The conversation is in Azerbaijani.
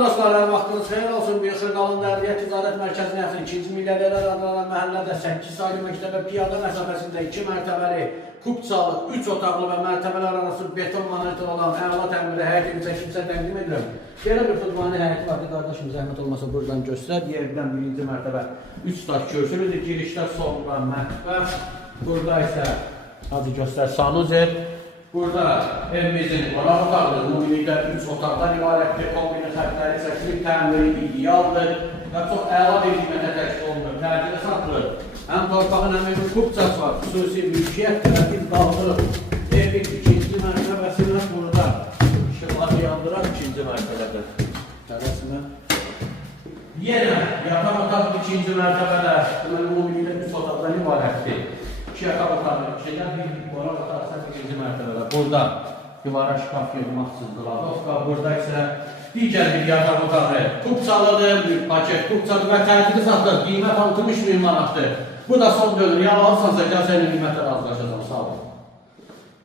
Dostlar, vaxtınız xeyir olsun. Bir Xırdalan Dərdiyyət Ticarət Mərkəzinə yaxın 2-ci milliyədərlər adlanan məhəllədə 8 saylı məktəbə piyada məsafəsində 2 mərtəbəli, kubçalı, 3 otaqlı və mərtəbələr arası beton monolitor olan əla təmirli həyət evi çəkilişə təqdim edirəm. Belə bir futbolani həyəti var ki, qardaşım zəhmət olmasa buradan göstər. Yerdən 1-ci mərtəbə 3 daş köşürüdür. Girişdə solda mətbəx, burada isə hadi göstər sanuzel. Burada evimizin qonaq otağıdır. Ümumilikdə 3 otaqdan ibarətdir. Kombini xərtləri çəkilib, təmiri idealdır və çox əla bir qiymətə təşkil olunur. Təcili satılır. Həm torpağın həm evin kubçası var. Xüsusi mülkiyyətdir və iddialıdır. Evin 2-ci mərtəbəsinə burada işıqları yandıran 2-ci mərtəbədir. Tərəsinə. Yenə yataq otaq 2-ci mərtəbədə. Ümumilikdə 3 otaqdan ibarətdir. 2 yataq otağı, 2-dən bir qonaq otağı 8-ci mərtəbədə. Burada divara şkaf yığmaqsız qladovka, burada isə digər bir yataq otağı. Kubçalıdır, bir paket kubçadır və təcili satılır. Qiymət 60.000 manatdır. Bu da son dönür. Ya alırsansa gəl sənin qiymətlə razılaşacaq. Sağ olun.